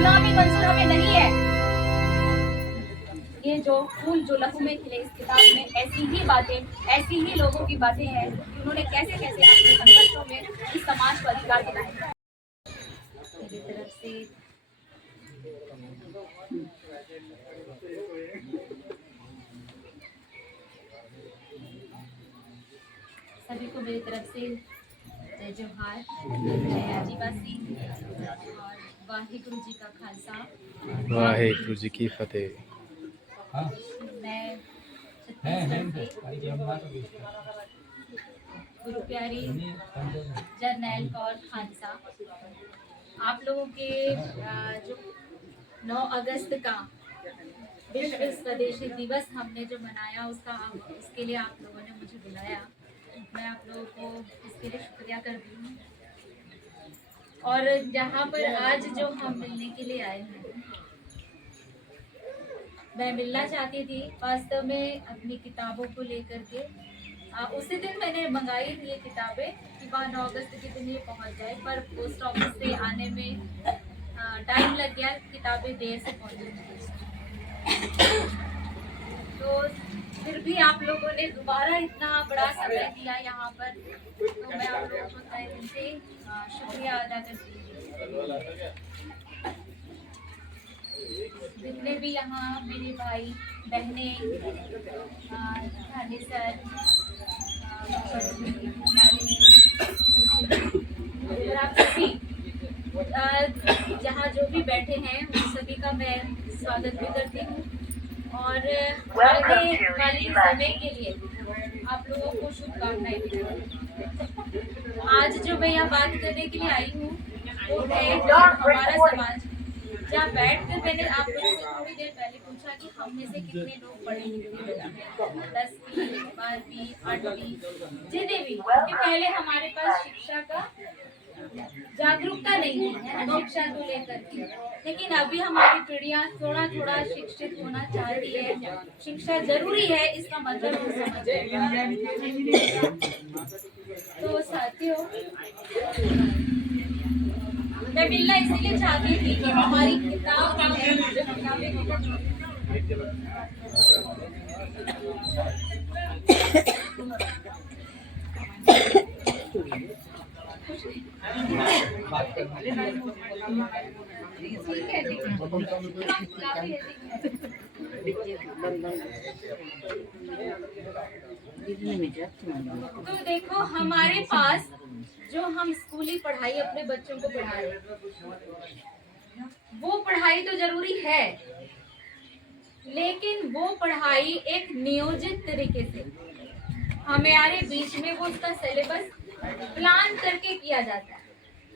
गुलामी मंजूर हमें नहीं है। ये जो फूल जो लहू में खिले, इस किताब में ऐसी ही बातें, ऐसी ही लोगों की बातें हैं कि उन्होंने कैसे कैसे अपने संघर्षों में इस समाज को अधिकार दिलाए। मेरी तरफ से सभी को मेरी तरफ से जय जोहार, जय आदिवासी और वाहिगुरु जी का खालसा, वाहिगुरु जी की फतेह। मैं छत्तीसगढ़ की गुरु प्यारी जरनैल कौर खालसा आप लोगों के जो 9 अगस्त का विश्व स्वदेशी दिवस हमने जो मनाया, उसके लिए आप लोगों ने मुझे बुलाया। मैं आप लोगों को इसके लिए शुक्रिया करती हूँ। और जहाँ पर आज जो हम मिलने के लिए आए हैं, मैं मिलना चाहती थी वास्तव में अपनी किताबों को लेकर के। उसी दिन मैंने मंगाई थी ये किताबें कि 9 अगस्त के दिन ये पहुँच जाए, पर पोस्ट ऑफिस से आने में टाइम लग गया, किताबें देर से पहुँची। तो फिर भी आप लोगों ने दोबारा इतना बड़ा समय दिया यहाँ पर, तो मैं आप लोगों को तहे दिल से शुक्रिया अदा करती हूँ। जितने भी यहाँ मेरे भाई बहनें, थाने सर, आप सभी जहाँ जो भी बैठे हैं उन सभी का मैं स्वागत भी करती हूँ और आगे वाले समय के लिए आप लोगों को शुभकामनाएं भी देती हूँ। आज जो मैं यहाँ बात करने के लिए आई हूँ वो है हमारा समाज। जहाँ बैठ कर मैंने आप लोगों से थोड़ी देर पहले पूछा कि हम में से कितने लोग पढ़े लिखे हैं, 10वीं 12वीं 8वीं जिन्हें भी, क्योंकि पहले हमारे पास शिक्षा का जागरूकता नहीं है शिक्षा को लेकर के, लेकिन अभी हमारी पीढ़ियां थोड़ा थोड़ा शिक्षित होना चाह रही है। शिक्षा जरूरी है, इसका मतलब हम समझ रहे हैं। तो साथियों, मैं मिलना इसीलिए चाहती थी कि हमारी किताब है तो देखो, हमारे पास जो हम स्कूली पढ़ाई अपने बच्चों को पढ़ा रहे हैं, वो पढ़ाई तो जरूरी है, लेकिन वो पढ़ाई एक नियोजित तरीके से हमारे बीच में वो उसका सिलेबस प्लान करके किया जाता है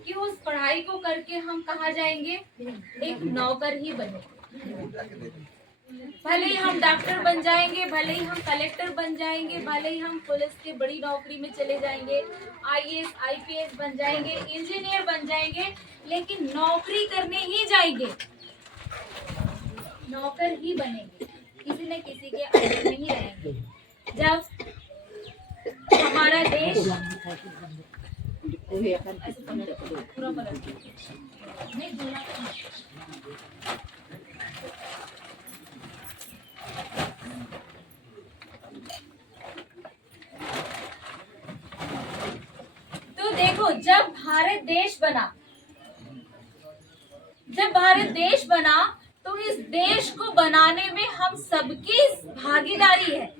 कि उस पढ़ाई को करके हम कहाँ जाएंगे, एक नौकर ही बने। भले ही हम डॉक्टर बन जाएंगे, भले ही हम कलेक्टर बन जाएंगे, भले ही हम पुलिस की बड़ी नौकरी में चले जाएंगे, आईएएस आईपीएस बन जाएंगे, इंजीनियर बन जाएंगे, लेकिन नौकरी करने ही जाएंगे, नौकर ही बनेंगे, किसी न किसी के अंडर नहीं रहेंगे। जब हमारा देश तो देखो, जब भारत देश बना तो इस देश को बनाने में हम सबकी भागीदारी है।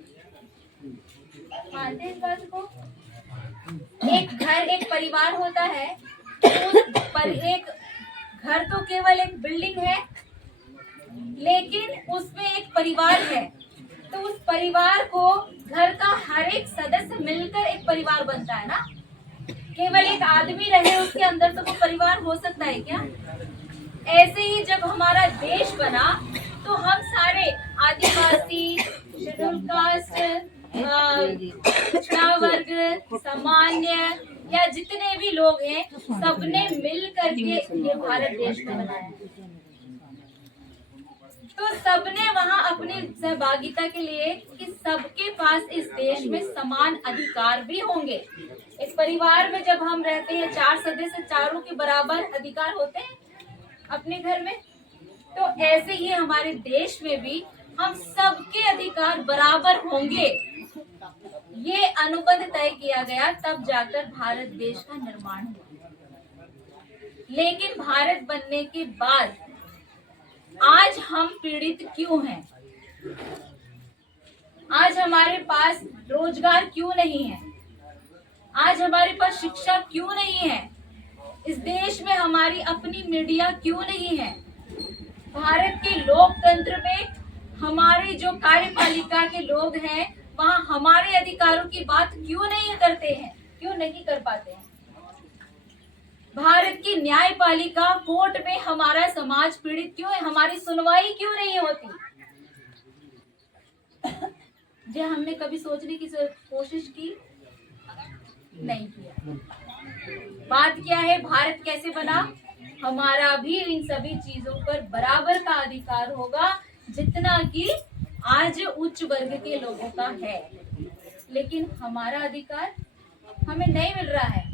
मानते हैं इस बात को? एक घर, एक परिवार होता है, पर एक घर तो केवल एक बिल्डिंग है, लेकिन उसमें एक परिवार है। तो उस परिवार को, घर का हर एक सदस्य मिलकर एक परिवार बनता है ना। केवल एक आदमी रहे उसके अंदर तो वो परिवार हो सकता है क्या? ऐसे ही जब हमारा देश बना तो हम सारे आदिवासी, शेड्यूल कास्ट, पिछड़ा वर्ग, सामान्य या जितने भी लोग हैं, सबने मिल करके ये भारत देश को बनाया। तो सबने वहाँ अपनी सहभागिता के लिए कि सबके पास इस देश में समान अधिकार भी होंगे। एक परिवार में जब हम रहते हैं, 4 सदस्य, चारों के बराबर अधिकार होते हैं अपने घर में। तो ऐसे ही हमारे देश में भी हम सबके अधिकार बराबर होंगे, ये अनुबंध तय किया गया, तब जाकर भारत देश का निर्माण हुआ। लेकिन भारत बनने के बाद आज हम पीड़ित क्यों हैं? आज हमारे पास रोजगार क्यों नहीं है? आज हमारे पास शिक्षा क्यों नहीं है? इस देश में हमारी अपनी मीडिया क्यों नहीं है? भारत के लोकतंत्र में हमारे जो कार्यपालिका के लोग हैं वहाँ हमारे अधिकारों की बात क्यों नहीं करते हैं, क्यों नहीं कर पाते हैं? भारत की न्यायपालिका कोर्ट में हमारा समाज पीड़ित क्यों है? हमारी सुनवाई क्यों नहीं होती? जो हमने कभी सोचने की कोशिश की? नहीं किया। बात क्या है, भारत कैसे बना? हमारा भी इन सभी चीजों पर बराबर का अधिकार होगा जितना कि आज उच्च वर्ग के लोगों का है। लेकिन हमारा अधिकार हमें नहीं मिल रहा है।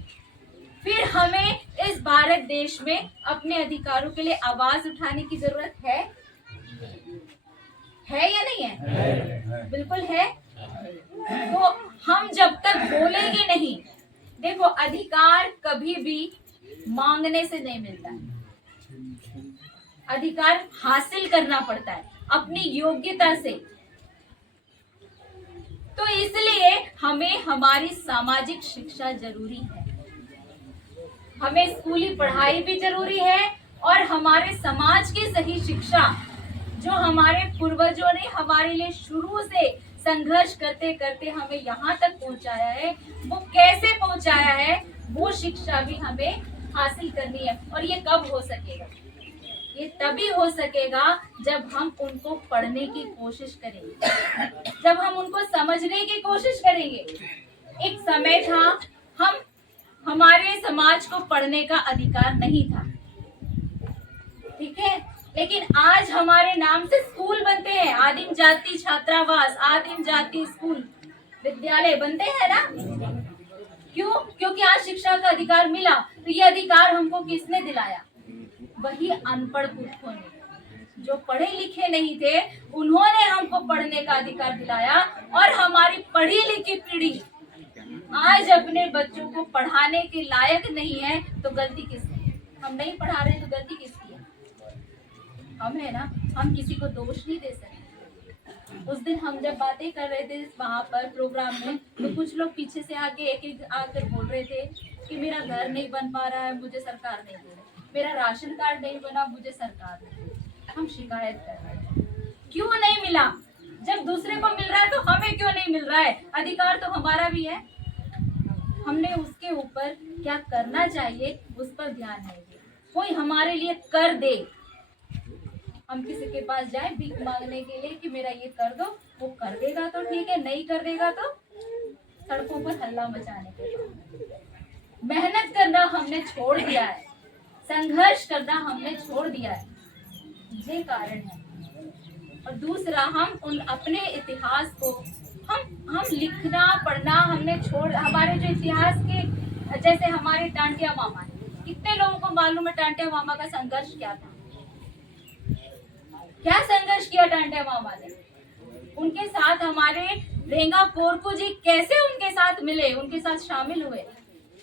फिर हमें इस भारत देश में अपने अधिकारों के लिए आवाज उठाने की जरूरत है या नहीं है? बिल्कुल है। तो हम जब तक बोलेंगे नहीं, देखो अधिकार कभी भी मांगने से नहीं मिलता है, अधिकार हासिल करना पड़ता है अपनी योग्यता से। तो इसलिए हमें हमारी सामाजिक शिक्षा जरूरी है, हमें स्कूली पढ़ाई भी जरूरी है, और हमारे समाज की सही शिक्षा जो हमारे पूर्वजों ने हमारे लिए शुरू से संघर्ष करते करते हमें यहाँ तक पहुँचाया है, वो कैसे पहुँचाया है, वो शिक्षा भी हमें हासिल करनी है। और ये कब हो सकेगा? ये तभी हो सकेगा जब हम उनको पढ़ने की कोशिश करेंगे, जब हम उनको समझने की कोशिश करेंगे। एक समय था हमारे समाज को पढ़ने का अधिकार नहीं था, ठीक है, लेकिन आज हमारे नाम से स्कूल बनते हैं, आदिम जाति छात्रावास, आदिम जाति स्कूल, विद्यालय बनते हैं ना। क्यों? क्योंकि आज शिक्षा का अधिकार मिला। तो ये अधिकार हमको किसने दिलाया? वही अनपढ़ पुरखों ने, जो पढ़े लिखे नहीं थे, उन्होंने हमको पढ़ने का अधिकार दिलाया। और हमारी पढ़ी लिखी पीढ़ी आज अपने बच्चों को पढ़ाने के लायक नहीं है, तो गलती किसकी है? हम नहीं पढ़ा रहे तो गलती किसकी है? हम है ना। हम किसी को दोष नहीं दे सकते। उस दिन हम जब बातें कर रहे थे वहाँ पर प्रोग्राम में, तो कुछ लोग पीछे से आके एक आकर बोल रहे थे कि मेरा घर नहीं बन पा रहा है, मुझे सरकार नहीं दे रही, मेरा राशन कार्ड नहीं बना, मुझे सरकार नहीं दे रही। हम शिकायत कर रहे हैं, क्यों नहीं मिला? जब दूसरे को मिल रहा है तो हमें क्यों नहीं मिल रहा है? अधिकार तो हमारा भी है। हमने उसके ऊपर क्या करना चाहिए उस पर ध्यान नहीं दिया। कोई हमारे लिए कर दे, हम किसी के पास जाए भीख मांगने के लिए कि मेरा ये कर दो, वो कर देगा तो ठीक है, नहीं कर देगा तो सड़कों पर हल्ला मचाने के लिए। मेहनत करना हमने छोड़ दिया है, संघर्ष करना हमने छोड़ दिया है, ये कारण है। और दूसरा, हम उन अपने इतिहास को हम लिखना पढ़ना हमने छोड़, हमारे जो इतिहास के, जैसे हमारे टांटिया मामा, कितने लोगों को मालूम है टांटिया मामा का संघर्ष क्या था? क्या संघर्ष किया टांटिया मामा ने? उनके साथ हमारे रेंगा कोरकू जी कैसे उनके साथ मिले, उनके साथ शामिल हुए?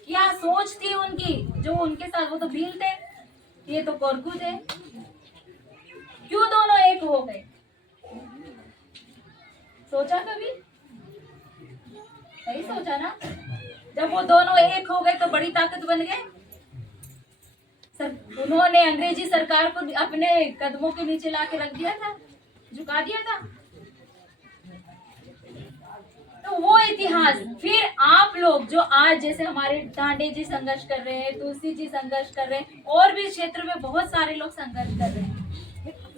क्या सोच थी उनकी जो उनके साथ? वो तो भील थे, ये तो कोरकू थे। क्यों दोनों एक हो गए? सोचा कभी? नहीं सोचा ना। जब वो दोनों एक हो गए तो बड़ी ताकत बन गए। उन्होंने अंग्रेजी सरकार को अपने कदमों के नीचे लाके रख दिया था, झुका दिया था। तो वो इतिहास, फिर आप लोग जो आज जैसे हमारे डांडे जी संघर्ष कर रहे हैं, तुलसी जी संघर्ष कर रहे हैं, और भी क्षेत्र में बहुत सारे लोग संघर्ष कर रहे हैं,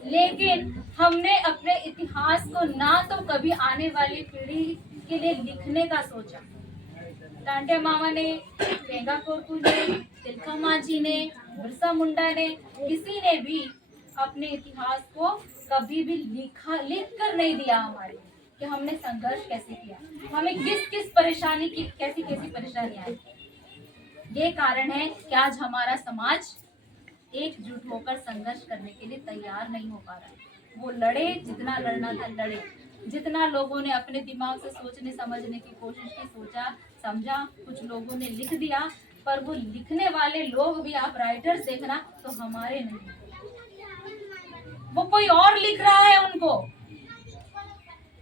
लेकिन हमने अपने इतिहास को ना तो कभी आने वाली पीढ़ी के लिए लिखने का सोचा। टांटिया मामा ने, रेंगा कोरकू ने, तिलका मांझी ने, बिरसा मुंडा ने, किसी ने भी अपने इतिहास को कभी भी लिख कर नहीं दिया हमारे कि हमने संघर्ष कैसे किया, हमें किस किस परेशानी की, कैसी कैसी परेशानी आई। ये कारण है कि आज हमारा समाज एकजुट होकर संघर्ष करने के लिए तैयार नहीं हो पा रहा है। वो लड़े, जितना लड़ना था लड़े, जितना लोगों ने अपने दिमाग से सोचने समझने की कोशिश की, सोचा समझा, कुछ लोगों ने लिख दिया, पर वो लिखने वाले लोग भी आप राइटर्स देखना तो हमारे नहीं, वो कोई और लिख रहा है उनको,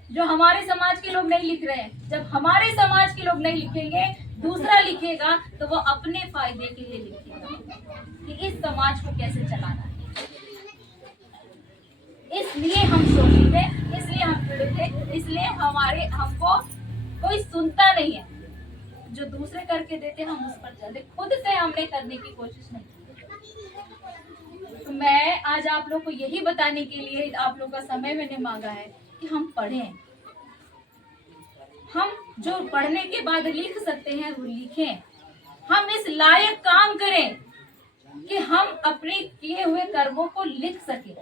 जो हमारे समाज के लोग नहीं लिख रहे हैं। जब हमारे समाज के लोग नहीं लिखेंगे, दूसरा लिखेगा तो वो अपने फायदे के लिए लिखेगा कि इस समाज को कैसे चलाना है। इसलिए हम शोषित हैं, इसलिए हम पीड़ित हैं, इसलिए हमको कोई सुनता नहीं है। जो दूसरे करके देते हम उस पर चलते, खुद से हमने करने की कोशिश नहीं की। तो मैं आज आप लोग को यही बताने के लिए आप लोग का समय मैंने मांगा है कि हम पढ़ें, हम जो पढ़ने के बाद लिख सकते हैं वो लिखें, हम इस लायक काम करें कि हम अपने किए हुए कर्मों को लिख सकें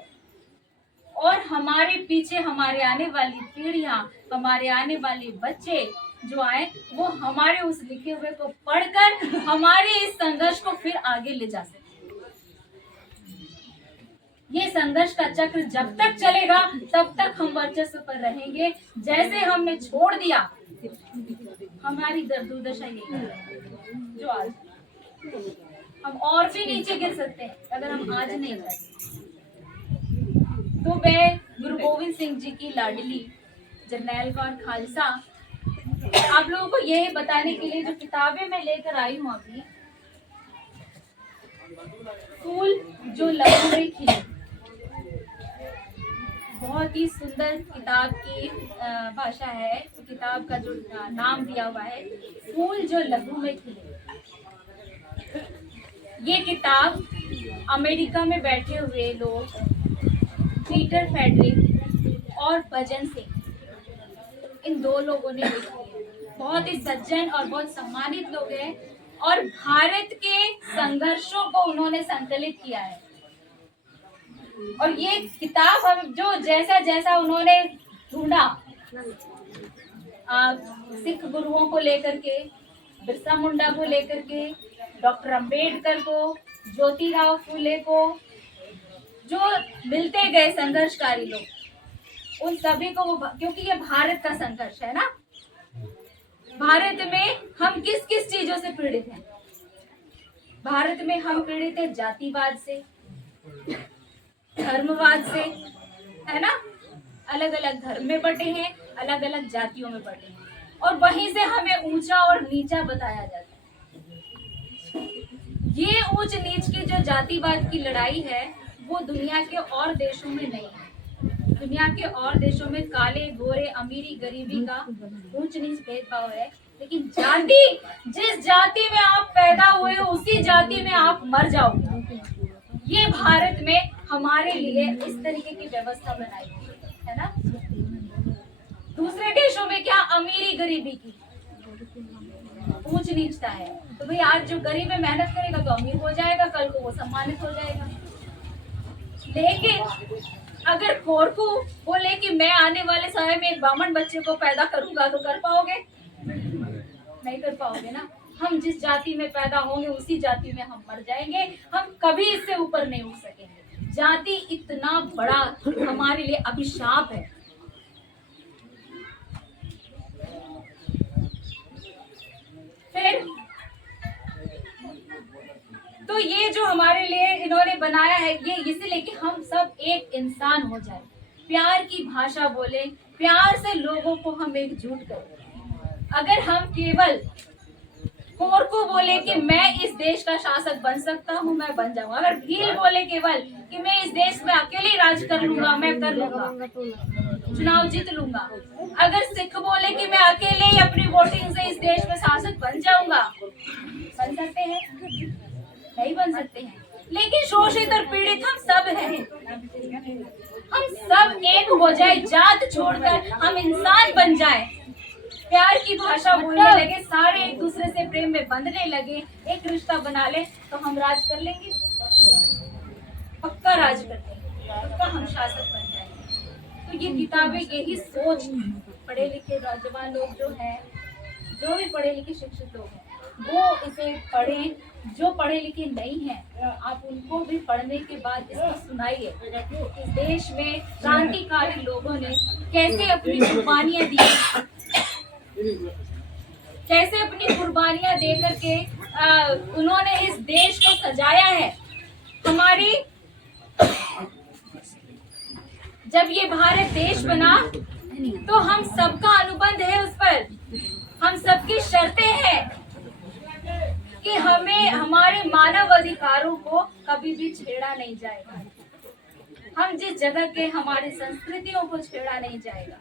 और हमारे पीछे हमारे आने वाली पीढ़ियां, हमारे आने वाले बच्चे जो आए, वो हमारे उस लिखे हुए को पढ़कर हमारे इस संघर्ष को फिर आगे ले जा सके। ये संघर्ष का चक्र जब तक चलेगा तब तक हम वर्चस्व पर रहेंगे। जैसे हमने छोड़ दिया, हमारी दुर्दशा यही है जो आज हम और भी नीचे गिर सकते हैं अगर हम आज नहीं करते। तो मैं गुरु गोविंद सिंह जी की लाडली जरनैल कौर खालसा आप लोगों को यही बताने के लिए जो किताबें मैं लेकर आई हूँ अभी, फूल जो लहू में खिले, बहुत ही सुंदर किताब की भाषा है। किताब का जो नाम दिया हुआ है फूल जो लहू में खिले। ये किताब अमेरिका में बैठे हुए लोग पीटर फेडरिक और भजन सिंह, इन दो लोगों ने लिखी है। बहुत ही सज्जन और बहुत सम्मानित लोग हैं और भारत के संघर्षों को उन्होंने संकलित किया है। और ये किताब हम जो जैसा जैसा उन्होंने ढूंढा, सिख गुरुओं को लेकर के, बिरसा मुंडा को लेकर के, डॉक्टर अंबेडकर को, ज्योतिराव फूले को, जो मिलते गए संघर्षकारी लोग, उन सभी को वो, क्योंकि ये भारत का संघर्ष है ना। भारत में हम किस किस चीजों से पीड़ित हैं? भारत में हम पीड़ित हैं जातिवाद से, धर्मवाद से, है ना। अलग अलग धर्म में बटे हैं, अलग अलग जातियों में बटे हैं, और वहीं से हमें ऊंचा और नीचा बताया जाता है। ये ऊंच नीच की जो जातिवाद की लड़ाई है वो दुनिया के और देशों में नहीं है। दुनिया के और देशों में काले गोरे, अमीरी गरीबी का ऊंच नीच भेदभाव है, लेकिन जाति, जिस जाति में आप पैदा हुए हो उसी जाति में आप मर जाओगे। ये भारत में हमारे लिए इस तरीके की व्यवस्था बनाई गई है ना। दूसरे देशों में क्या अमीरी गरीबी की ऊंच नीचता है। तो भाई आज जो गरीब है मेहनत करेगा तो अमीर हो जाएगा, कल को वो सम्मानित हो जाएगा। लेकिन अगर खोरकू बोले कि मैं आने वाले समय में एक ब्राह्मण बच्चे को पैदा करूंगा तो कर पाओगे? नहीं कर पाओगे ना। हम जिस जाति में पैदा होंगे उसी जाति में हम मर जाएंगे, हम कभी इससे ऊपर नहीं उठ सकेंगे। जाति इतना बड़ा हमारे लिए अभिशाप है। फिर तो ये जो हमारे लिए इन्होंने बनाया है ये इसलिए कि हम सब एक इंसान हो जाए, प्यार की भाषा बोले, प्यार से लोगों को हम एकजुट करें। अगर हम केवल कोरकू बोले कि मैं इस देश का शासक बन सकता हूँ, मैं बन जाऊंगा। अगर भील बोले केवल कि मैं इस देश में अकेले राज कर लूंगा, मैं कर लूंगा, चुनाव जीत लूंगा। अगर सिख बोले कि मैं अकेले ही अपनी वोटिंग से इस देश में शासक बन जाऊंगा, बन सकते हैं? नहीं बन सकते हैं। लेकिन शोषित और पीड़ित हम सब हैं। हम सब एक हो जाए, जात छोड़कर हम इंसान बन जाए, प्यार की भाषा बोलने लगे, सारे एक दूसरे से प्रेम में बंधने लगे, एक रिश्ता बना ले तो हम राज कर लेंगे, पक्का राज कर लेंगे, पक्का हम शासक बन जाएंगे। तो ये किताबें यही सोच, पढ़े लिखे नौजवान लोग जो हैं, जो भी पढ़े लिखे शिक्षित लोग हैं, वो इसे पढ़ें। जो पढ़े लिखे नहीं हैं आप उनको भी पढ़ने के बाद इसको सुनाइए। इस देश में क्रांतिकारी लोगों ने कैसे अपनी कुर्बानियां दी, कैसे अपनी कुर्बानियां दे करके उन्होंने इस देश को सजाया है। हमारी जब ये भारत देश बना तो हम सबका अनुबंध है उस पर, हम सबकी शर्तें हैं कि हमें हमारे मानव अधिकारों को कभी भी छेड़ा नहीं जाएगा। हम जिस जगह के हमारी संस्कृतियों को छेड़ा नहीं जाएगा।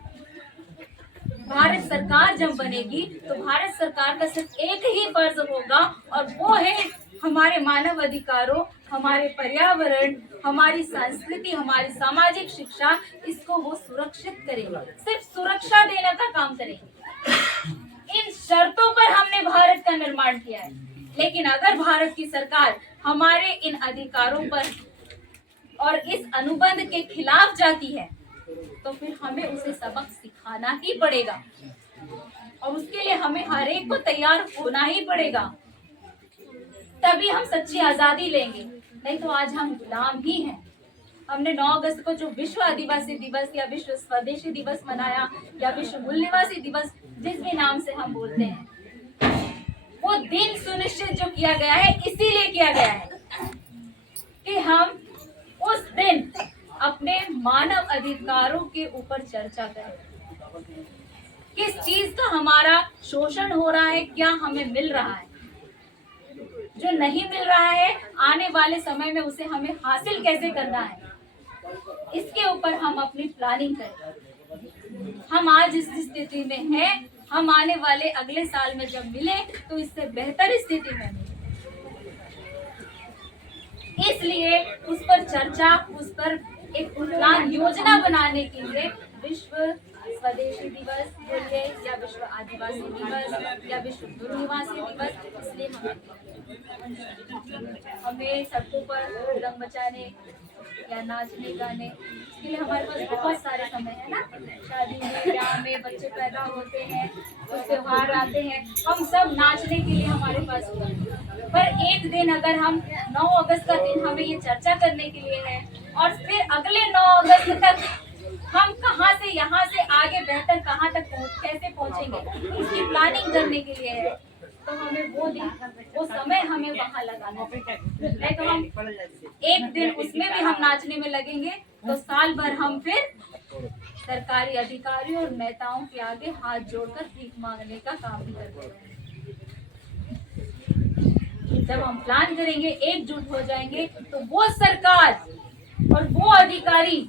भारत सरकार जब बनेगी तो भारत सरकार का सिर्फ एक ही फर्ज होगा और वो है हमारे मानव अधिकारों, हमारे पर्यावरण, हमारी संस्कृति, हमारी सामाजिक शिक्षा, इसको वो सुरक्षित करेंगे, सिर्फ सुरक्षा देने का काम करेंगे। इन शर्तों पर हमने भारत का निर्माण किया है। लेकिन अगर भारत की सरकार हमारे इन अधिकारों पर और इस अनुबंध के खिलाफ जाती है तो फिर हमें उसे सबक सिखाना ही पड़ेगा और उसके लिए हमें हर एक को तैयार होना ही पड़ेगा। तभी हम सच्ची आजादी लेंगे, नहीं तो आज हम गुलाम ही हैं। हमने 9 अगस्त को जो विश्व आदिवासी दिवस या विश्व स्वदेशी दिवस मनाया या विश्व मूल निवासी दिवस, जिस भी नाम से हम बोलते हैं, वो दिन सुनिश्चित जो किया गया है इसीलिए किया गया है कि हम उस दिन अपने मानव अधिकारों के ऊपर चर्चा करें। किस चीज का हमारा शोषण हो रहा है, क्या हमें मिल रहा है, जो नहीं मिल रहा है आने वाले समय में उसे हमें हासिल कैसे करना है, इसके ऊपर हम अपनी प्लानिंग करें। हम आज इस स्थिति में हैं, हम आने वाले अगले साल में जब मिले तो इससे बेहतर स्थिति में मिले। इसलिए उस पर चर्चा, उस पर एक प्लान योजना बनाने के लिए विश्व स्वदेशी दिवस बोलिए या विश्व आदिवासी दिवस या विश्व मूल निवासी दिवस, इसलिए हमें सड़कों पर रंग बचाने या नाचने गाने, इसके लिए हमारे पास बहुत सारे समय है ना। शादी में, ब्याह में बच्चे पैदा होते हैं, कुछ त्योहार आते हैं, हम सब नाचने के लिए हमारे पास होते हैं। पर एक दिन अगर हम 9 अगस्त का दिन हमें ये चर्चा करने के लिए है और फिर अगले 9 अगस्त तक हम कहाँ से यहाँ से आगे बेहतर कहाँ तक कैसे पहुँचेंगे, इसकी प्लानिंग करने के लिए है, तो हमें वो समय हमें वहाँ लगाना है। तो हम एक दिन उसमें भी हम नाचने में लगेंगे तो साल भर हम फिर सरकारी अधिकारियों और नेताओं के आगे हाथ जोड़कर भीख मांगने का काम भी करते हैं। जब हम प्लान करेंगे, एकजुट हो जाएंगे, तो वो सरकार और वो अधिकारी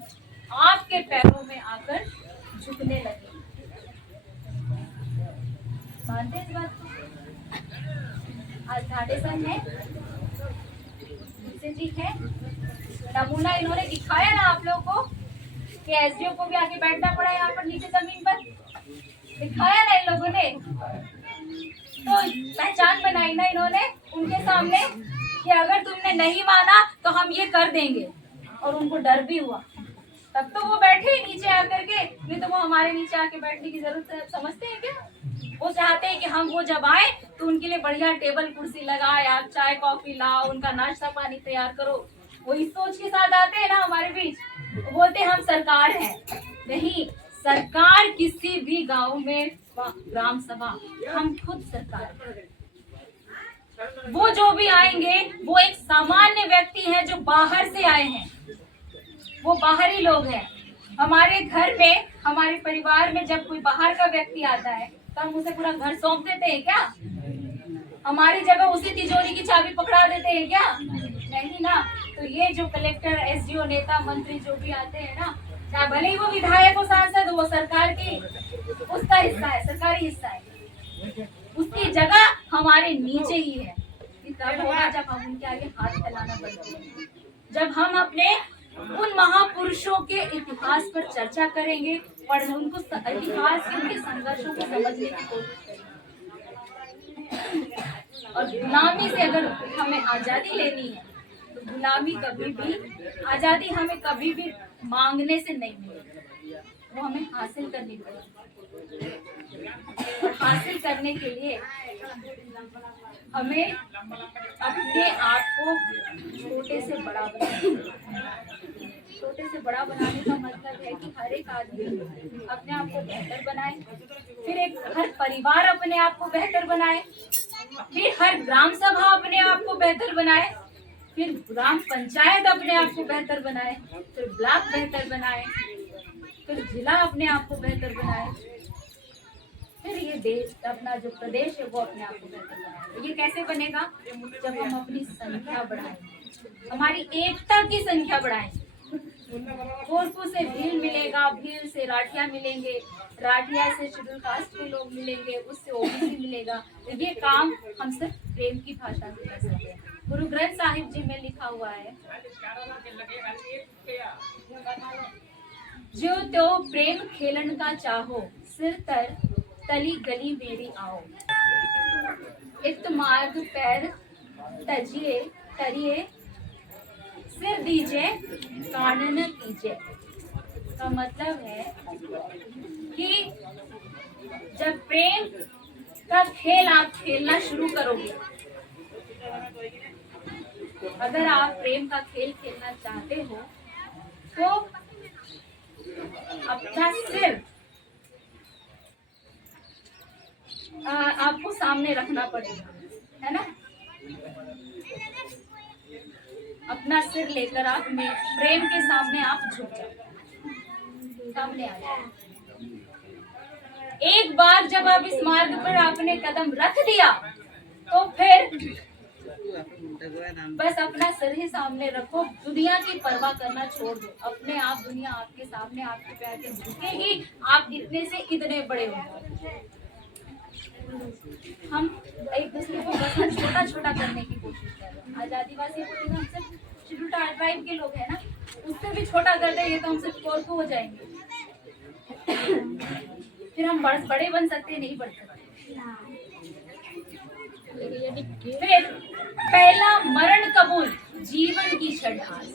आपके पैरों में आकर झुकने लगेंगे। मानते हैं इस बात को? आज धाडेसन है, जी है, नमूना इन्होंने दिखाया ना आप लोगों को कि एसडीओ को भी आके बैठना पड़ा यहाँ पर नीचे जमीन पर, दिखाया ना इन लोगों ने। तो पहचान बनाई ना इन्होंने उनके सामने कि अगर तुमने नहीं माना तो हम ये कर देंगे, और उनको डर भी हुआ, तब तो वो बैठे नीचे आकर के, नहीं तो वो हमारे नीचे आके बैठने की जरूरत समझते हैं क्या? वो चाहते हैं कि हम वो जब आए तो उनके लिए बढ़िया टेबल कुर्सी लगाए, आप चाय कॉफी लाओ, उनका नाश्ता पानी तैयार करो। वो इस सोच के साथ आते हैं ना हमारे बीच, बोलते हम सरकार हैं। नहीं, सरकार किसी भी गांव में ग्राम सभा, हम खुद सरकार। वो जो भी आएंगे वो एक सामान्य व्यक्ति है जो बाहर से आए हैं, वो बाहरी लोग हैं। हमारे घर में, हमारे परिवार में जब कोई बाहर का व्यक्ति आता है तो हम उसे पूरा घर सौंप देते हैं क्या? हमारी जगह उसी तिजोरी की चाबी पकड़ा देते हैं क्या? नहीं ना। तो ये जो कलेक्टर, एसडीओ, नेता, मंत्री जो भी आते हैं ना, चाहे भले ही वो विधायक हो, सांसद, वो सरकार की उसका हिस्सा है, सरकारी हिस्सा है, उसकी जगह हमारे नीचे ही है। तब होगा जब हम उनके आगे हाथ फैलाना बंद करेंगे, जब हम अपने उन महापुरुषों के इतिहास पर चर्चा करेंगे और उनको इतिहास के उनके संघर्षों को समझने की कोशिश करेंगे। और गुलामी से अगर हमें आजादी लेनी है तो गुलामी कभी भी, आजादी हमें कभी भी मांगने से नहीं मिलेगी, वो हमें हासिल करनी पड़ेगी। और हासिल करने के लिए हमें अपने आप को छोटे से बड़ा बनाना। छोटे से बड़ा बनाने का मतलब है कि हर एक आदमी अपने आप को बेहतर बनाए, फिर एक हर परिवार अपने आप को बेहतर बनाए, फिर हर ग्राम सभा अपने आप को बेहतर बनाए, फिर ग्राम पंचायत अपने आप को बेहतर बनाए, फिर ब्लॉक बेहतर बनाए, फिर जिला अपने आप को बेहतर बनाए, फिर ये देश अपना जो प्रदेश है वो अपने आप को बेहतर बनाए। ये कैसे बनेगा? जब हम अपनी संख्या बढ़ाएंगे, हमारी एकता की संख्या बढ़ाएंगे। कोरकू से भील मिलेगा, भील से राठिया मिलेंगे, राठिया से शेड्यूल कास्ट के लोग मिलेंगे, उससे ओबीसी मिलेगा। तो ये काम हम सिर्फ प्रेम की भाषा से कर सकते हैं। गुरु ग्रंथ साहिब जी में लिखा हुआ है, जो तो प्रेम खेलन का चाहो, सिर तर तली गली मेरी आओ। इत मार्ग पैर तजिए तरिए, सिर दीजिए कानन कीजिए। का मतलब है कि जब प्रेम का खेल आप खेलना शुरू करोगे, अगर आप प्रेम का खेल खेलना चाहते हो तो अपना सिर आपको सामने रखना पड़ेगा, है ना? अपना सिर लेकर आप में प्रेम के सामने आप झुक जाओ, सामने आ जाओ। एक बार जब आप इस मार्ग पर आपने कदम रख दिया तो फिर बस अपना सिर ही सामने रखो, दुनिया की परवाह करना छोड़ दो। अपने आप दुनिया आपके सामने आपके पैर के झुके ही आप इतने से इतने बड़े हो। हम एक दूसरे को बस छोटा छोटा करने की कोशिश कर रहे हैं। आज आदिवासी बोलेंगे हम सिर्फ शेड्यूल ट्राइब के लोग हैं ना, उससे भी छोटा कर देंगे तो हम सिर्फ कोरकू हो जाएंगे। फिर हम बड़े बन सकते नहीं बढ़ सकते। फिर पहला मरण कबूल, जीवन की चढ़ाई।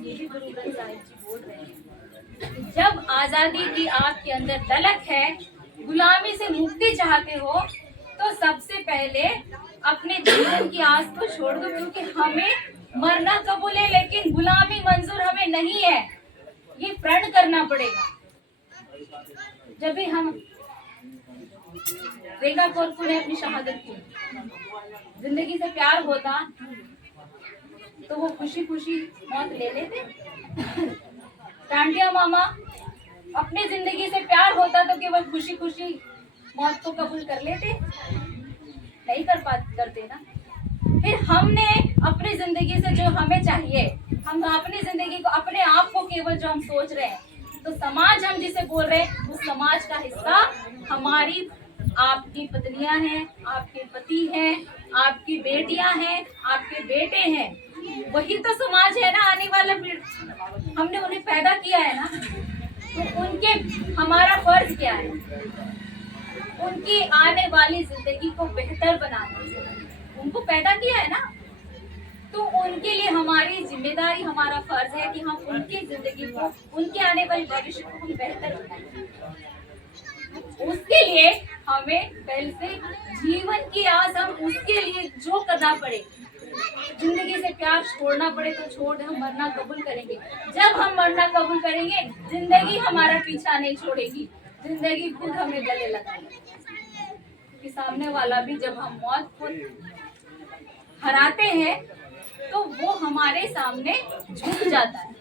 ये भी गुरु ग्रंथ साहिब जी बोल रहे हैं, जब आजादी की आपके अंदर तलक है, गुलामी से मुक्ति चाहते हो तो सबसे पहले अपने जीवन की आस को छोड़ दो, क्योंकि हमें मरना कबूल है लेकिन गुलामी मंजूर हमें नहीं है। ये प्रण करना पड़ेगा। जब भी हम रेखा कोरकू ने अपनी शहादत की, जिंदगी से प्यार होता तो वो खुशी खुशी मौत ले लेते। टांटिया मामा अपनी जिंदगी से प्यार होता तो केवल खुशी खुशी मौत को कबूल कर लेते, नहीं करते ना। फिर हमने अपनी जिंदगी से जो हमें चाहिए, हम अपनी जिंदगी को अपने आप को केवल जो हम सोच रहे हैं, तो समाज हम जिसे बोल रहे हैं उस समाज का हिस्सा हमारी आपकी पत्नियां हैं, आपके पति हैं, आपकी बेटियां हैं, आपके बेटे हैं। वही तो समाज है ना, आने वाला हमने उन्हें पैदा किया है ना, तो उनके हमारा फर्ज क्या है? उनकी आने वाली जिंदगी को बेहतर बनाना। उनको पैदा किया है ना, तो उनके लिए हमारी जिम्मेदारी, हमारा फर्ज है कि हम उनकी जिंदगी को, उनके आने वाले भविष्य को हम बेहतर बनाएं। उसके लिए हमें पहले से जीवन की आस, हम उसके लिए जो करना पड़े, जिंदगी से प्यार छोड़ना पड़े तो छोड़, हम मरना कबूल करेंगे। जब हम मरना कबूल करेंगे, जिंदगी हमारा पीछा नहीं छोड़ेगी, जिंदगी खुद हमें गले लगाएगी। क्योंकि सामने वाला भी जब हम मौत को हराते हैं तो वो हमारे सामने झुक जाता है।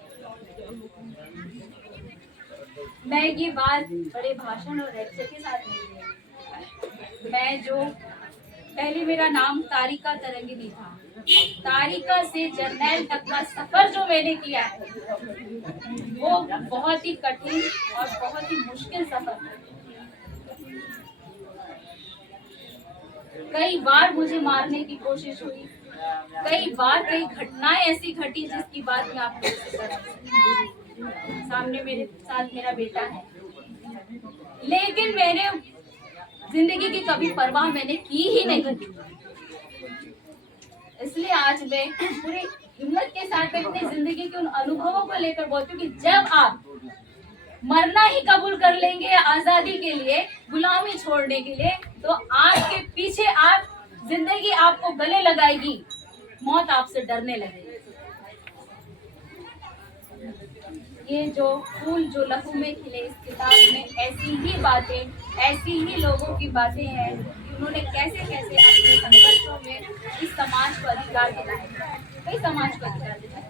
मैं ये बात बड़े भाषण और लेक्चर के साथ नहीं है। मैं जो पहले मेरा नाम तारिका तरंगिनी था, तारिका से जर्नैल तक का सफर जो मैंने किया है वो बहुत ही कठिन और बहुत ही मुश्किल सफर था। कई बार मुझे मारने की कोशिश हुई, कई बार कई घटनाएं ऐसी घटी जिसकी बात मैं आप लोगों से कर रही हूं। सामने मेरे साथ मेरा बेटा है, लेकिन मैंने जिंदगी की कभी परवाह मैंने की ही नहीं। इसलिए आज मैं पूरी हिम्मत के साथ अपनी जिंदगी के उन अनुभवों को लेकर बोलती हूँ कि जब आप मरना ही कबूल कर लेंगे आजादी के लिए, गुलामी छोड़ने के लिए, तो आपके पीछे आप जिंदगी आपको गले लगाएगी, मौत आपसे डरने लगेगी। ये जो फूल जो लहू में खिले, इस किताब में ऐसी ही बातें, ऐसी ही लोगों की बातें हैं कि उन्होंने कैसे कैसे अपने संघर्षों में इस समाज को अधिकार दिलाया, कई समाज को अधिकार दिलाया।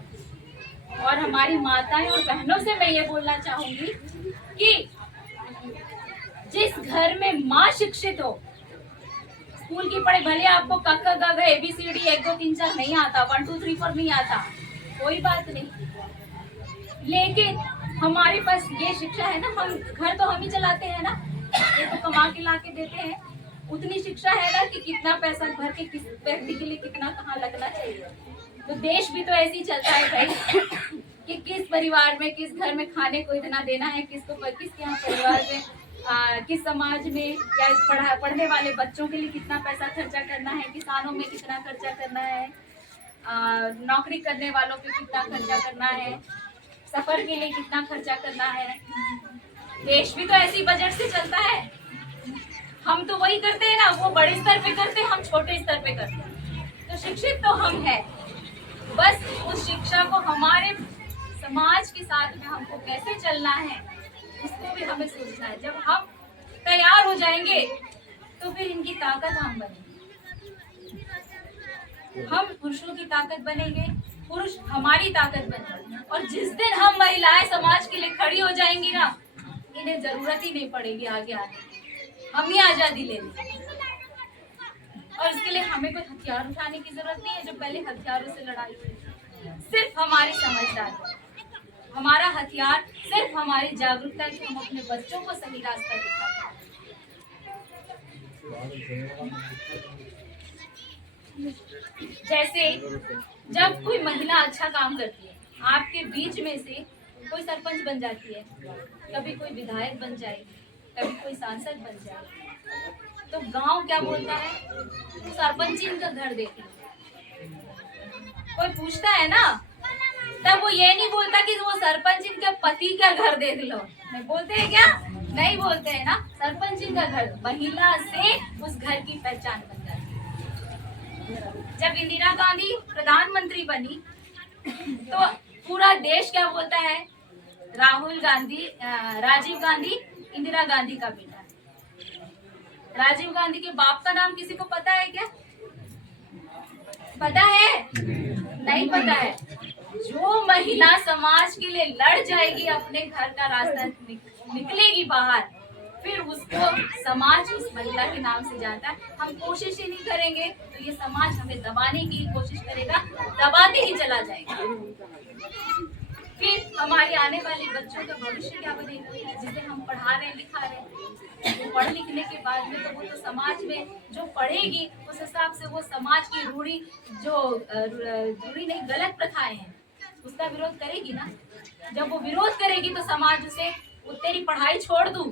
और हमारी माताएं और बहनों से मैं ये बोलना चाहूंगी कि जिस घर में माँ शिक्षित हो, स्कूल की पढ़ाई भले आपको क ख ग घ ABCD 1 2 3 4 नहीं आता, 1 2 3 4 नहीं आता, कोई बात नहीं, लेकिन हमारे पास ये शिक्षा है ना, हम घर तो हम ही चलाते हैं ना, ये तो कमा के ला के देते हैं, उतनी शिक्षा है ना कि कितना पैसा घर के किस व्यक्ति के लिए कितना कहाँ लगना चाहिए। तो देश भी तो ऐसे ही चलता है भाई कि किस परिवार में, किस घर में खाने को इतना देना है, किसको किसके यहाँ परिवार में किस समाज में या पढ़ने वाले बच्चों के लिए कितना पैसा खर्चा करना है, किसानों में कितना खर्चा करना है, नौकरी करने वालों पे कितना खर्चा करना है, सफर के लिए कितना खर्चा करना है। देश भी तो ऐसी बजट से चलता है। हम तो वही करते हैं ना, वो बड़े स्तर पे करते हैं, हम छोटे स्तर पे करते हैं। तो शिक्षित तो हम हैं, बस उस शिक्षा को हमारे समाज के साथ में हमको कैसे चलना है उसको भी हमें सोचना है। जब हम तैयार हो जाएंगे तो फिर इनकी ताकत हम बनेंगे, हम पुरुषों की ताकत बनेंगे, पुरुष हमारी ताकत बनेंगे। और जिस दिन हम महिलाएं समाज के लिए खड़ी हो जाएंगी ना, इन्हें जरूरत ही नहीं पड़ेगी आगे आने की, हम ही आजादी ले लेंगे। और इसके लिए हमें कोई हथियार उठाने की जरूरत नहीं है, जो पहले हथियारों से लड़ाई हुई। सिर्फ हमारी समझदारी, हमारा हथियार सिर्फ हमारी जागरूकता है कि हम अपने बच्चों को सही रास्ता दिखाएं। जैसे जब कोई महिला अच्छा काम करती है, आपके बीच में से कोई सरपंच बन जाती है, कभी कोई विधायक बन जाएगी, कभी कोई सांसद बन जाएगी, तो गांव क्या बोलता है, सरपंच इनका घर देख लो। कोई पूछता है ना, तब वो ये नहीं बोलता कि वो सरपंच इनके पति का घर देख लो, नहीं बोलते हैं क्या? नहीं बोलते हैं ना, सरपंच इनका घर, महिला से उस घर की पहचान बन जाती है। जब इंदिरा गांधी प्रधानमंत्री बनी तो पूरा देश क्या बोलता है, राहुल गांधी, राजीव गांधी इंदिरा गांधी का बेटा है। राजीव गांधी के बाप का नाम किसी को पता है क्या? पता है? नहीं पता है। जो महिला समाज के लिए लड़ जाएगी, अपने घर का रास्ता निकलेगी बाहर, फिर उसको समाज उस महिला के नाम से जानता है। हम कोशिश ही नहीं करेंगे तो ये समाज हमें दबाने की कोशिश करेगा, दबाते ही चला जाएगा। फिर हमारे आने वाले बच्चों का भविष्य क्या बनेगा, जिसे हम पढ़ा रहे लिखा रहे, पढ़ लिखने के बाद में तो वो तो समाज में जो पढ़ेगी उस हिसाब से वो समाज की रूढ़ी नहीं, गलत प्रथाएं हैं, उसका विरोध करेगी ना। जब वो विरोध करेगी तो समाज उसे, वो तेरी पढ़ाई छोड़ दूं,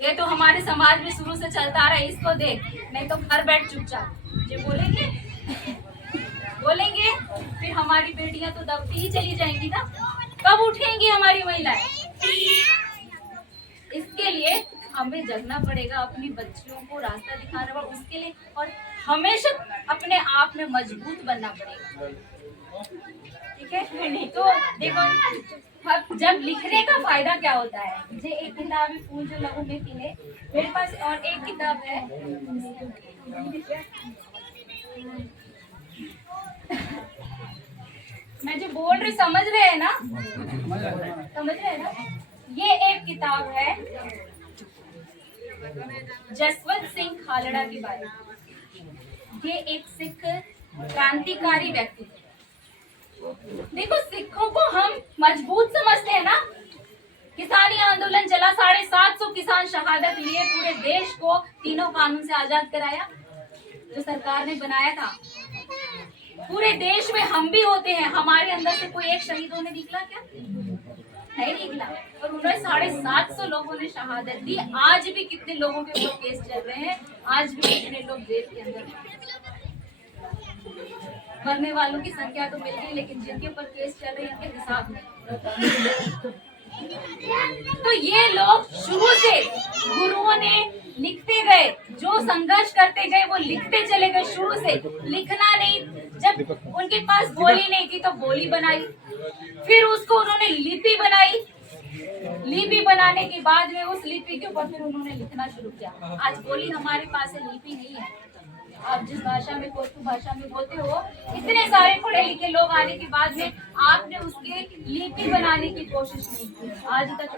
ये तो हमारे समाज में शुरू से चलता रहा है, इसको देख, नहीं तो घर बैठ चुपचाप, ये बोलेंगे फिर हमारी बेटियां तो दबती ही चली जाएंगी ना। कब उठेंगी हमारी महिलाएं? इसके लिए हमें जगना पड़ेगा, अपनी बच्चियों को रास्ता दिखाना पड़ेगा, उसके लिए और हमेशा अपने आप में मजबूत बनना पड़ेगा, ठीक है? नहीं तो देखो, जब लिखने का फायदा क्या होता है, मुझे एक किताब है फूल जो लहू में खिले, मेरे पास और एक किताब है, मैं जो बोल रही समझ रहे हैं ना, समझ रहे हैं ना? ये एक किताब है जसवंत सिंह खालड़ा के बारे में। ये एक सिख क्रांतिकारी व्यक्ति थे। देखो, सिखों को हम मजबूत समझते हैं ना, किसानी आंदोलन चला, 750 किसान शहादत लिए, पूरे देश को तीनों कानून से आजाद कराया, जो सरकार ने बनाया था। पूरे देश में हम भी होते हैं, हमारे अंदर से कोई एक शहीद होने निकला क्या? नहीं निकला। और उन्होंने 750 लोगों ने शहादत दी। आज भी कितने लोगों के ऊपर केस चल रहे हैं, आज भी कितने लोग जेल के अंदर। मरने वालों की संख्या तो मिल गई, लेकिन जिनके ऊपर केस चल रहे हैं उनके हिसाब नहीं। तो ये लोग शुरू से गुरुओं ने लिखते गए, जो संघर्ष करते गए वो लिखते चले गए शुरू से। लिखना नहीं, जब उनके पास बोली नहीं थी तो बोली बनाई, फिर उसको उन्होंने लिपि बनाई। लिपि बनाने के बाद में उस लिपि के ऊपर फिर उन्होंने लिखना शुरू किया। आज बोली हमारे पास है, लिपि नहीं है। आप जिस भाषा में कोई भाषा में बोलते हो, इतने सारे पढ़े लिखे लोग आने के बाद में आपने उसके लिपि बनाने की कोशिश नहीं की आज तक।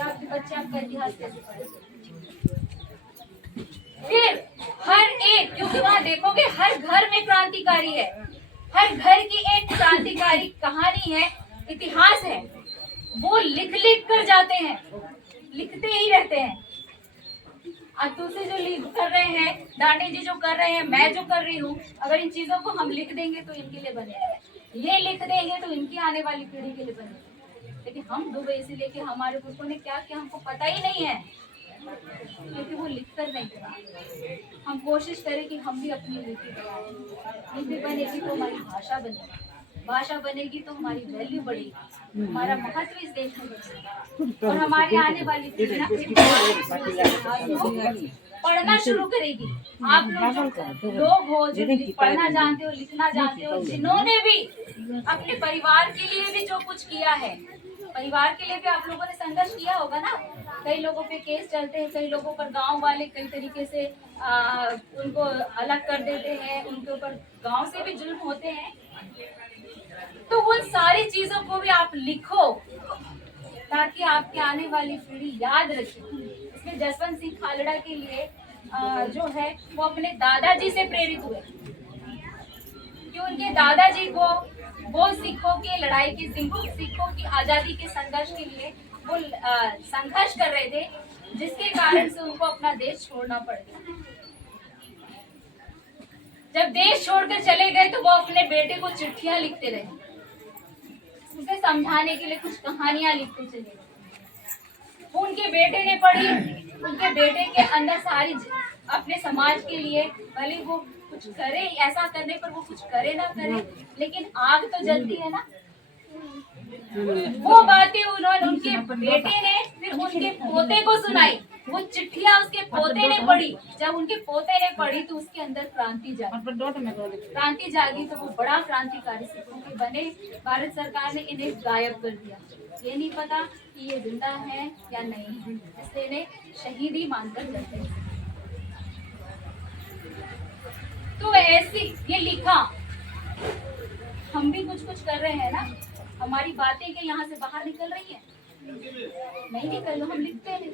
आपके बच्चे आपका इतिहास कैसे पढ़ेंगे? फिर हर एक, क्योंकि वहाँ देखोगे हर घर में क्रांतिकारी है, हर घर की एक क्रांतिकारी कहानी है, इतिहास है। वो लिख लिख कर जाते हैं, लिखते ही रहते हैं। तुलसी जो लिख कर रहे हैं, दांडी जी जो कर रहे हैं, मैं जो कर रही हूँ, अगर इन चीजों को हम लिख देंगे तो इनके लिए बनेगा, ये लिख देंगे तो इनकी आने वाली पीढ़ी के लिए बनेगा। लेकिन हम डूबे इसीलिए कि हमारे पुरखों ने क्या किया हमको पता ही नहीं है, क्योंकि वो लिख कर नहीं करा। हम कोशिश करें कि हम भी अपनी लिपि बनाएं। लिपि बनेगी तो हमारी भाषा बनेगी, भाषा बनेगी तो हमारी वैल्यू बढ़ेगी, हमारा महत्व इस देश में बढ़ेगा, और हमारी आने वाली पीढ़ी पढ़ना शुरू करेगी। आप लोग हो जो पढ़ना जानते हो, लिखना जानते हो, जिन्होंने भी अपने परिवार के लिए भी जो कुछ किया है, परिवार के लिए भी आप लोगों ने संघर्ष किया होगा ना। कई लोगों पे केस चलते हैं, कई लोगों पर गांव वाले कई तरीके से उनको अलग कर देते हैं, उनके ऊपर गांव से भी जुल्म होते हैं। तो उन सारी चीजों को भी आप लिखो ताकि आपकी आने वाली पीढ़ी याद रखे। इसमें जसवंत सिंह खालड़ा के लिए जो है वो अपने दादाजी से प्रेरित हुए, कि उनके दादाजी को वो सिखों की लड़ाई की, सिखों की आजादी के संघर्ष के लिए वो संघर्ष कर रहे थे, जिसके कारण से उनको अपना देश छोड़ना पड़ गया। जब देश छोड़कर चले गए तो वो अपने बेटे को चिट्ठियां लिखते रहे, उसे समझाने के लिए कुछ कहानियां लिखते चले गए। उनके बेटे ने पढ़ी, उनके बेटे के अंदर सारी अपने समाज के लिए, भले वो कुछ करे, ऐसा करने पर वो कुछ करे ना करे, लेकिन आग तो जलती है ना। वो बातें उन्होंने, उनके बेटे ने फिर उनके पोते को सुनाई। वो चिट्ठियां उसके पोते ने पढ़ी। जब उनके पोते ने पढ़ी तो उसके अंदर क्रांति जागी तो वो बड़ा क्रांतिकारी सिखों के बने। भारत सरकार ने इन्हें गायब कर दिया, ये नहीं पता कि ये जिंदा है या नहीं है, इसलिए इन्हें शहीद ही मानकर जाते हैं। तो ऐसी ये लिखा, हम भी कुछ कुछ कर रहे हैं ना। हमारी बातें क्या यहाँ से बाहर निकल रही है? नहीं निकल, हम लिखते हैं।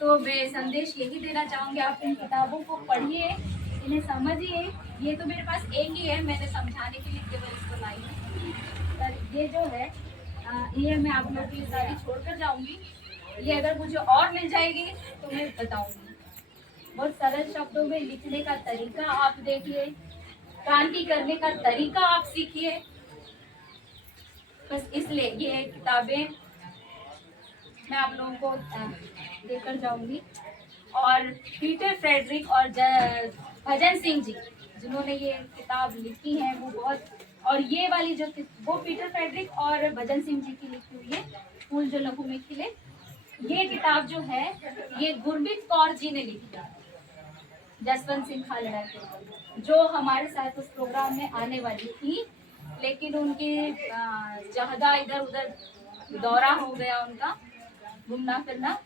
तो मैं संदेश यही देना चाहूंगी, आप इन किताबों को पढ़िए, इन्हें समझिए। ये तो मेरे पास एक ही है, मैंने समझाने के लिए केवल इसको लाई है। ये जो है ये मैं आप लोगों के लिए सारी छोड़कर जाऊंगी। ये अगर मुझे और मिल जाएगी तो मैं बताऊंगी। बहुत सरल शब्दों में लिखने का तरीका आप देखिए, क्रांति करने का तरीका आप सीखिए। बस इसलिए ये किताबें मैं आप लोगों को देकर जाऊंगी। और पीटर फ्रेडरिक और भजन सिंह जी जिन्होंने ये किताब लिखी है वो बहुत, और ये वाली जो वो पीटर फ्रेडरिक और भजन सिंह जी की लिखी हुई है, फूल जो लहू में खिले। ये किताब जो है ये गुरमीत कौर जी ने लिखी है, जसवंत सिंह खालड़ा के, जो हमारे साथ उस प्रोग्राम में आने वाली थी, लेकिन उनकी ज्यादा इधर उधर दौरा हो गया, उनका घूमना फिरना,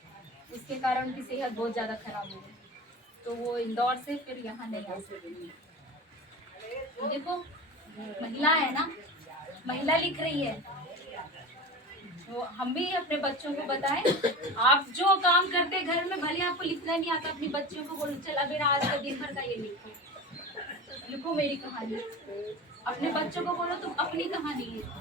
उसके कारण उनकी सेहत बहुत ज्यादा खराब हो गई, तो वो इंदौर से फिर यहाँ नहीं आ सकी। देखो महिला है ना, महिला लिख रही है, तो हम भी अपने बच्चों को बताएं। आप जो काम करते घर में, भले आपको लिखना नहीं आता, अपने बच्चों को बोलो चल अभी आज का दिन भर का ये लिखो मेरी कहानी। अपने बच्चों को बोलो तुम अपनी कहानी लिखो।